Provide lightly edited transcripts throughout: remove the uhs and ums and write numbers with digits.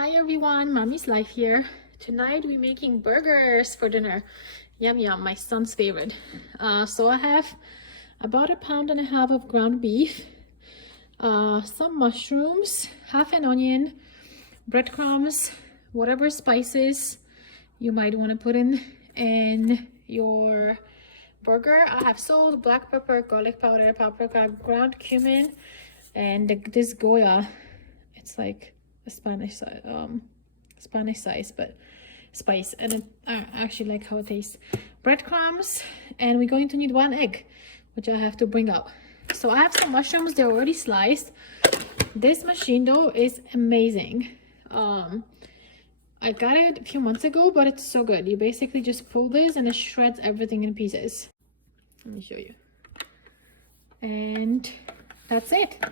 Hi everyone, Mommy's Life here. Tonight we're making burgers for dinner. Yum yum, my son's favorite. So I have about 1.5 pounds of ground beef, some mushrooms, half an onion, breadcrumbs, whatever spices you might want to put in your burger. I have salt, black pepper, garlic powder, paprika, ground cumin, and this Goya. It's like a Spanish size, but spice, and I actually like how it tastes. Breadcrumbs, and we're going to need 1 egg, which I have to bring up. So I have some mushrooms, they're already sliced. This machine though is amazing. I got it a few months ago, but it's so good. You basically just pull this and it shreds everything in pieces. Let me show you. And that's it.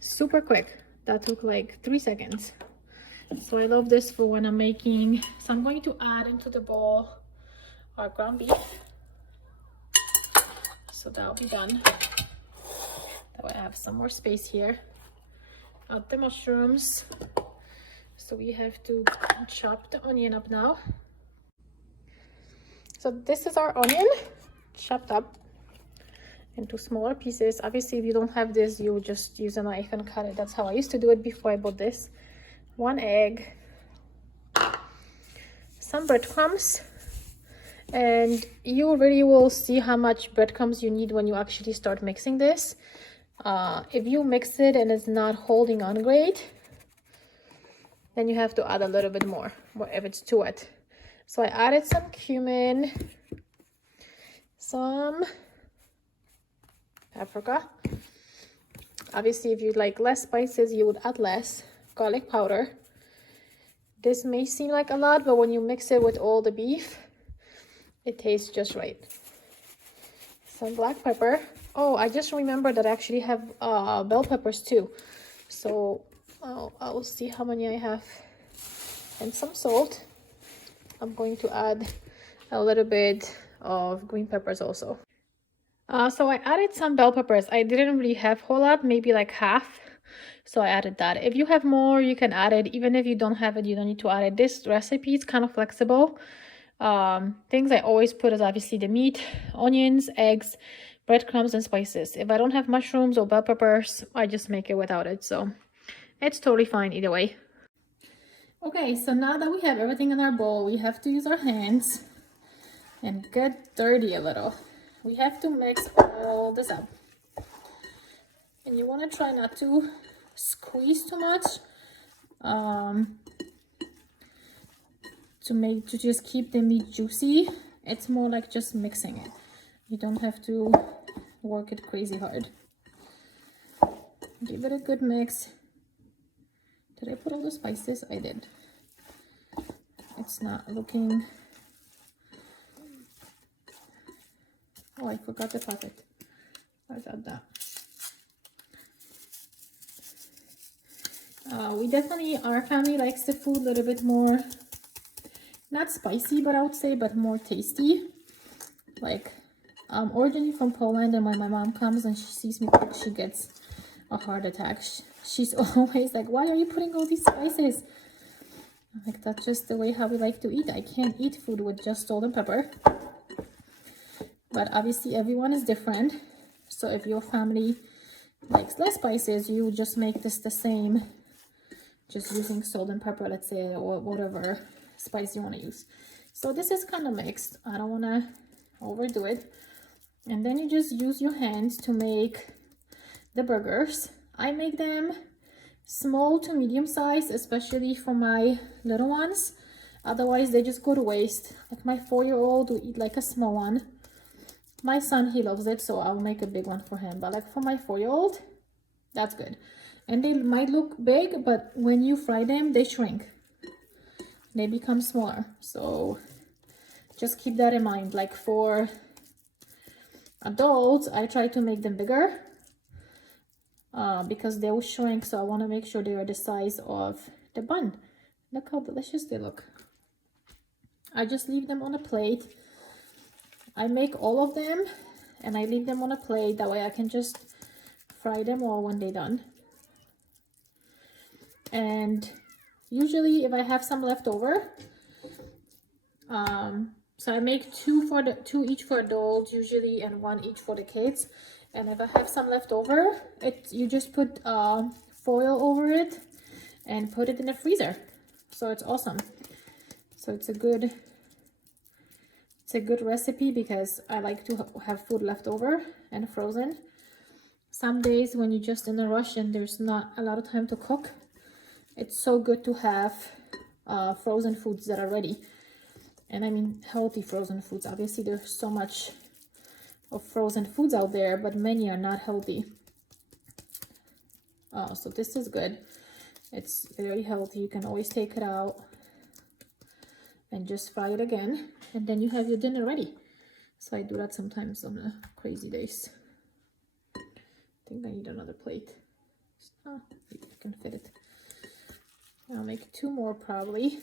Super quick. That took like 3 seconds. So I love this for when I'm making. So I'm going to add into the bowl our ground beef. So that'll be done. That way I have some more space here. Add the mushrooms. So we have to chop the onion up now. So this is our onion chopped up into smaller pieces. Obviously, if you don't have this, you would just use a knife and cut it. That's how I used to do it before I bought this. 1 egg, some breadcrumbs, and you already will see how much breadcrumbs you need when you actually start mixing this. If you mix it and it's not holding on great, then you have to add a little bit more if it's too wet. So I added some cumin, some paprika. Obviously, if you like less spices, you would add less. Garlic powder. This may seem like a lot, but when you mix it with all the beef, it tastes just right. Some black pepper. Oh, I just remembered that I actually have bell peppers too. So I'll see how many I have. And some salt. I'm going to add a little bit of green peppers also. So I added some bell peppers. I didn't really have a whole lot, maybe like half. So I added that. If you have more, you can add it. Even if you don't have it, you don't need to add it. This recipe is kind of flexible. Things I always put is obviously the meat, onions, eggs, breadcrumbs, and spices. If I don't have mushrooms or bell peppers, I just make it without it. So it's totally fine either way. Okay, so now that we have everything in our bowl, we have to use our hands and get dirty a little. We have to mix all this up. And you want to try not to squeeze too much to just keep the meat juicy. It's more like just mixing it. You don't have to work it crazy hard. Give it a good mix. Did I put all the spices? I did. It's not looking... Oh, I forgot the packet. Let's add that. We definitely, our family likes the food a little bit more, not spicy, but I would say, but more tasty. Like, I'm originally from Poland, and when my mom comes and she sees me cook, she gets a heart attack. She's always like, why are you putting all these spices? I'm like, that's just the way how we like to eat. I can't eat food with just salt and pepper. But obviously everyone is different. So if your family likes less spices, you just make this the same, just using salt and pepper, let's say, or whatever spice you want to use. So this is kind of mixed. I don't want to overdo it. And then you just use your hands to make the burgers. I make them small to medium size, especially for my little ones. Otherwise, they just go to waste. Like my 4-year-old will eat like a small one. My son, he loves it, so I'll make a big one for him. But like for my 4-year-old, that's good. And they might look big, but when you fry them, they shrink. They become smaller. So just keep that in mind. Like for adults, I try to make them bigger because they will shrink. So I want to make sure they are the size of the bun. Look how delicious they look. I just leave them on a plate. I make all of them and I leave them on a plate. That way I can just fry them all when they're done. And Usually if I have some left over, so I make two each for adults usually, and one each for the kids. And if I have some left over, you just put foil over it and put it in the freezer. So it's awesome. So it's a good recipe because I like to have food left over and frozen. Some days when you're just in a rush and there's not a lot of time to cook, it's so good to have frozen foods that are ready. And I mean healthy frozen foods. Obviously there's so much of frozen foods out there, but many are not healthy. So this is good. It's very healthy. You can always take it out and just fry it again, and then you have your dinner ready. So I do that sometimes on the crazy days. I think I need another plate. Oh, I can fit it. I'll make 2 more probably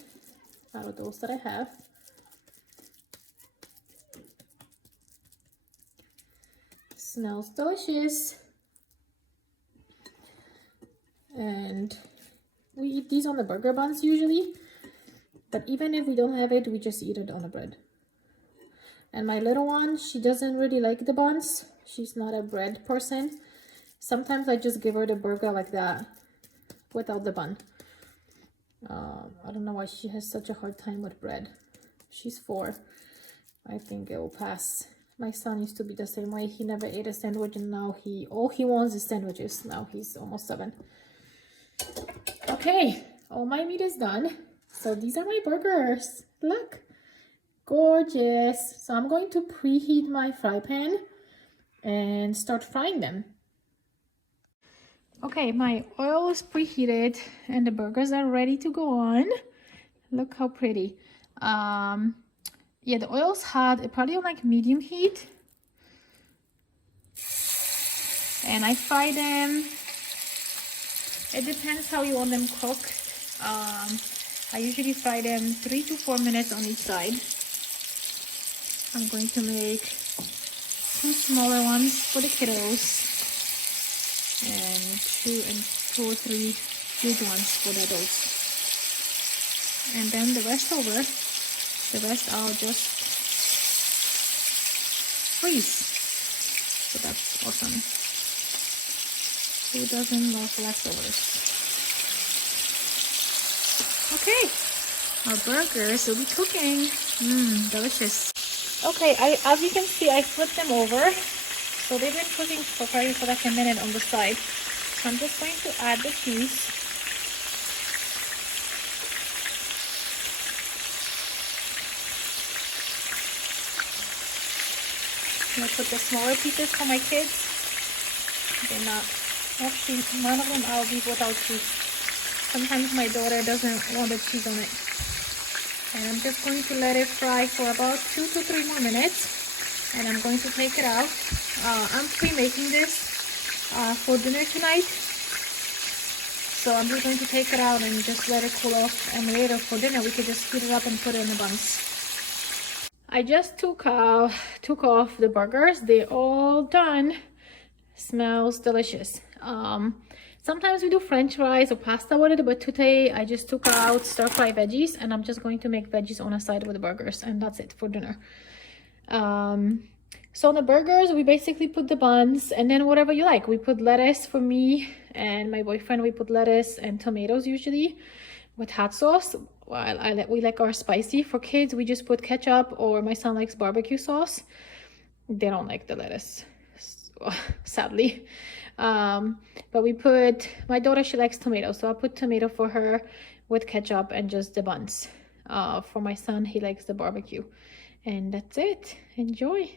out of those that I have. Smells delicious. And we eat these on the burger buns usually, but even if we don't have it, we just eat it on the bread. And my little one, she doesn't really like the buns. She's not a bread person. Sometimes I just give her the burger like that without the bun. I don't know why she has such a hard time with bread. She's 4. I think it will pass. My son used to be the same way. He never ate a sandwich, and now all he wants is sandwiches. Now he's almost 7. Okay, all my meat is done. So these are my burgers. Look, gorgeous. So I'm going to preheat my fry pan and start frying them. Okay, my oil is preheated and the burgers are ready to go on. Look how pretty. Yeah, the oil's hot. It probably on like medium heat. And I fry them. It depends how you want them cooked. I usually fry them 3 to 4 minutes on each side. I'm going to make 2 smaller ones for the kiddos and 2 or 3 huge ones for the adults. And then the rest I'll just freeze. So that's awesome. Who doesn't love leftovers? Okay, our burgers will be cooking. Delicious. Okay, as you can see, I flipped them over. So they've been cooking for probably for like a minute on the side. So I'm just going to add the cheese. I'm gonna put the smaller pieces for my kids. They're not, actually none of them I'll leave without cheese. Sometimes my daughter doesn't want the cheese on it. And I'm just going to let it fry for about 2 to 3 more minutes. And I'm going to take it out. I'm pre-making this for dinner tonight. So I'm just going to take it out and just let it cool off. And later for dinner we could just heat it up and put it in the buns. I just took off the burgers. They're all done. Smells delicious. Sometimes we do french fries or pasta with it, but today I just took out stir-fry veggies, and I'm just going to make veggies on the side with the burgers, and that's it for dinner. So on the burgers, we basically put the buns, and then whatever you like. We put lettuce for me and my boyfriend. We put lettuce and tomatoes usually with hot sauce. We like our spicy. For kids, we just put ketchup, or my son likes barbecue sauce. They don't like the lettuce, sadly. But we put, my daughter, she likes tomato, so I put tomato for her with ketchup and just the buns. For my son, he likes the barbecue. And that's it. Enjoy.